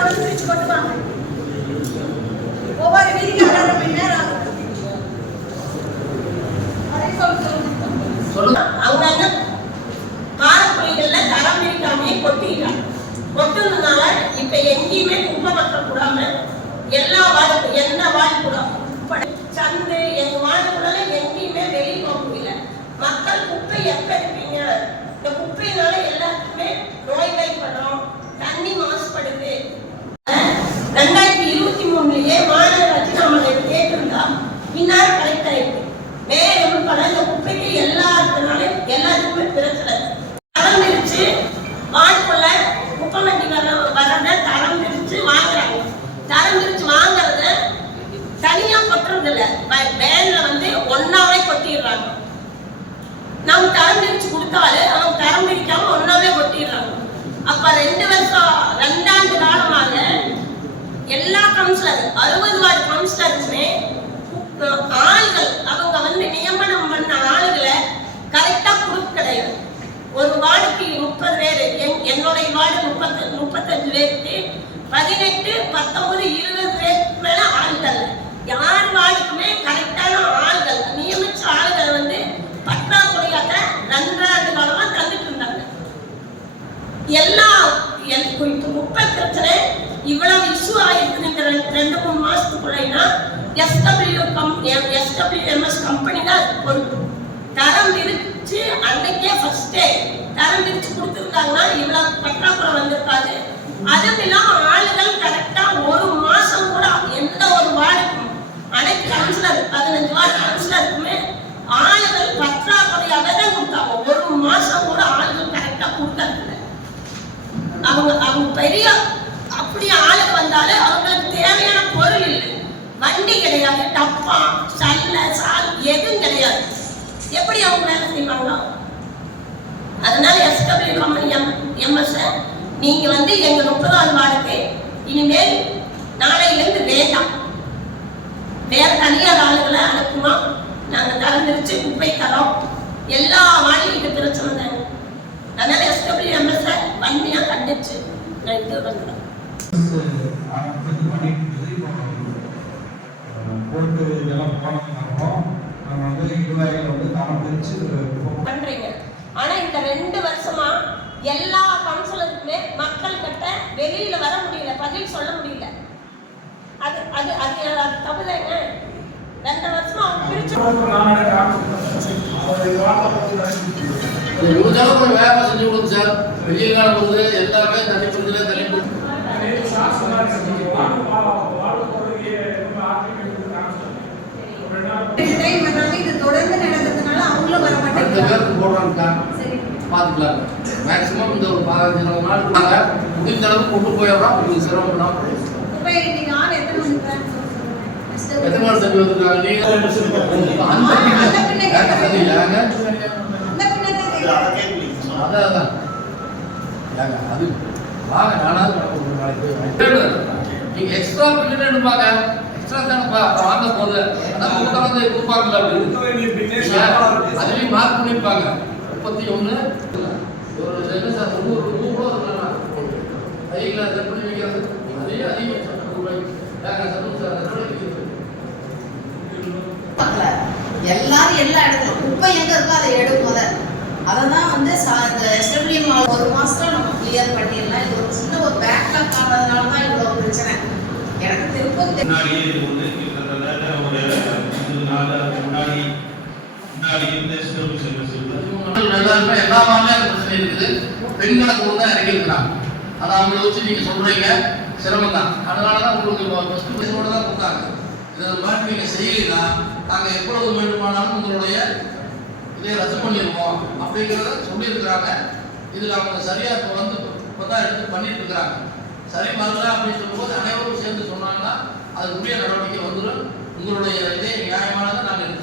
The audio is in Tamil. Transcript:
கொண்டு பிரிச்சு கொண்டு வாங்க. ஒவ்வொரு வீதிக்கு 1.5 மணி நேரம் ஆகும். சொல்லுங்க. அவங்க காரக்குழிகள்ல தரம் பிரிக்காமே கொட்டிட்டாங்க. கொட்டுனதுனால இப்ப எங்கேயுமே குப்பை வைக்கக்கூடாம எல்லா வார்டு என்ன வார்டு கூட சந்து எங்க வார்டுக்குள்ள எங்கேயுமே வெளியே போக முடியல. மக்கள் குப்பை எப்ப இருப்பீங்க? இந்த குப்பையினால எல்லாத்துக்குமே நோய்வாய்ப்படுறோம், தண்ணி மாசுபடுது. 2023லயே மாநகராட்சி நம்ம கேட்டிருந்தா இந்நேரம் கரெக்ட் ஆயிருக்கு. மேலும் பல இந்த குப்பைக்கு எல்லாத்துக்குமே பிரச்சனை தரம் பிரிச்சு வார்டுக்குள்ள குப்பை வண்டி வர்றத தரம் பிரிச்சு வாங்குறாங்க. தரம் பிரிச்சு வாங்குறத தனியா கொட்டுறது இல்ல, வேன்ல வந்து ஒன்னாவே கொட்டிடுறாங்க. நம்ம தரம் பிரிச்சு கொடுத்தாலும் அவங்க தரம் பிரிக்காம ஒன்னாவே கொட்டிடுறாங்க. அப்ப 2 ஆண்டு காலமாக எல்லா கவுன்சிலர் 60 வார்டு கவுன்சிலருக்குமே ஆளுகள் அவங்க வந்து நியமனம் பண்ண ஆளுகளை கரெக்டா கொடுக்க கிடையாது. ஒரு வார்டுக்கு 30 பேர், என்னுடைய வார்டு 35 பேருக்கு 18, 19, 20 பேருக்கு மேல ஆளுகள். யார் வார்டுக்குமே கரெக்டான ஆளுகள் நியமிச்ச ஆளுகள் வந்து பற்றாக்குறையாக 2 ஆண்டு காலமா தந்துட்டு இருந்தாங்க. எல்லா குப்பை பிரச்சனை இவ்வளவு இஷ்யூ ஆயிருக்கு. இந்த 2-3 மாசத்துக்குள்ளா SWMS கம்பெனி தான் கொண்டு தரம் பிரிச்சு அன்னைக்கே ஃபர்ஸ்டே தரம் பிரிச்சு கொடுத்துருக்காங்கன்னா இவ்வளவு பற்றாக்குறை வந்திருக்காது. அதுவும் இல்லாம ஆளுகள் கரெக்டா 1 மாசம் கூட எந்த ஒரு வார்டுக்கும் அனைத்து கவுன்சிலர் 15 வார்டு கவுன்சிலருக்குமே ஆளுகள் பற்றாக்குறையாக தான் கொடுத்தாங்க. 1 மாசம் கூட ஆளுகள் கரெக்டா கொடுக்கறது. அவங்க பெரிய அப்படியே ஆளுக்கு வந்தாலும் அவங்களுக்கு தேவையான பொருள் இல்லை, வண்டி கிடையாது, டப்பா சல்ல சால் எதுவும் கிடையாது. எப்படி அவங்க வேலை செய்வாங்க? அதனால SW கம்பெனி MS நீங்க வந்து எங்க 30வது வார்டுக்கு இனிமேல் நாளையிலிருந்து வேண்டாம், வேற தனியார் ஆளுகளை அனுப்புமா, நாங்க தரம் பிரிச்சு குப்பை தரோம். எல்லா வார்டிலும் இது பிரச்சனை தாங்க. அதனால SWMS வன்மையா கண்டிச்சு நான் இது பண்றேன். பண்றீங்க. ஆனா இந்த 2 வருஷமா எல்லா கவுன்சிலருக்குமே மக்கள் கிட்ட வெளியில வர முடியல, பதில் சொல்ல முடியல. அது அது அது தப்புதாங்க. 2 வருஷமா பிரிச்சு வேலை செஞ்சு கொடுங்க சார். வெயில் காலம் வந்து எல்லாமே தண்ணி கொடுத்துல தண்ணி பார்த்துக்கலாம். மேக்சிமம் இந்த ஒரு 15 நாள் முடிந்த அளவுக்கு கொண்டு போயிடலாம். உங்களுக்கு சிரமம் தான். எத்தனை நாள் தண்ணி வந்துருக்காங்க? நீங்க அதான் அது வாங்க, நானாவது நீங்க எக்ஸ்ட்ரா பில்லுன்னு பாங்க, எக்ஸ்ட்ரா தானப்பா வாங்க போகுது. அதான் உங்கள்கிட்ட வந்து கொடுப்பாங்கல்ல அப்படின்னு அதுலேயும் மார்க் பண்ணியிருப்பாங்க. 31 ஒரு என்ன சார் 100 ரூபா கையில் தற்படி வைக்கிறது அதே அதிகம் எல்லாரும் எல்லா இடத்துல குப்பை எங்க இருக்கோ அதை எடுக்கும். அதை தான் வந்து SWM 1 மாசத்துல நம்ம கிளியர் பண்ணிடலாம். இது ஒரு சின்ன ஒரு பேக்லாக் ஆனதுனால தான் இவ்வளோ பிரச்சனை. எனக்கு திருப்பம் எல்லா மாநிலம் பிரச்சனை இருக்குது. பெண்களுக்கு ஒன்று தான் இறங்கியிருக்கிறாங்க. அதை அவங்களை வச்சு நீங்க சொல்றீங்க சிரமம் தான். அதனாலதான் உங்களுக்கு ஃபர்ஸ்ட் பேசோட தான் கொடுத்தாங்க. இதை மாதிரி நீங்க செய்யலைன்னா நாங்கள் எவ்வளவு வேண்டுமானாலும் உங்களுடைய இதை ரத்து பண்ணிடுவோம் அப்படிங்கிறத சொல்லியிருக்கிறாங்க. இதில் அவங்க சரியா வந்து இப்போதான் எடுத்து பண்ணிட்டு இருக்கிறாங்க. சரி வரல அப்படின்னு சொல்லும்போது அனைவரும் சேர்ந்து சொன்னாங்கன்னா அது உரிய நடவடிக்கை வந்துடும். உங்களுடைய இதே நியாயமானதை நாங்கள்